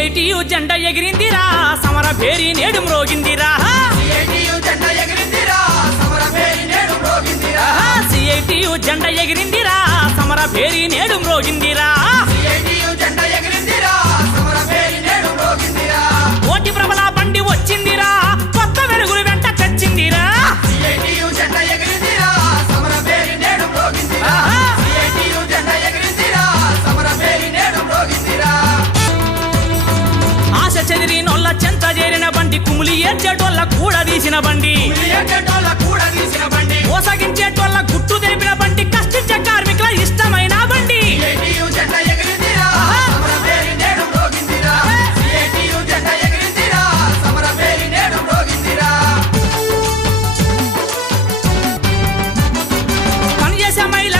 CITU జెండా ఎగిరిందిరా సమర భేరి నేడు మ్రోగిందిరా. సిఐటియు జెండా ఎగిరిందిరా సమర భేరి నేడు మ్రోగిందిరా. చెంత చేరిన బండి కుములి ఏడ్చేటోళ్ళ కూడా తీసిన బండి. మోసగించేటోళ్ళ గుట్టు తెలిపిన బండి కష్టించే కార్మికుల ఇష్టమైన బండి. పనిచేసే మహిళ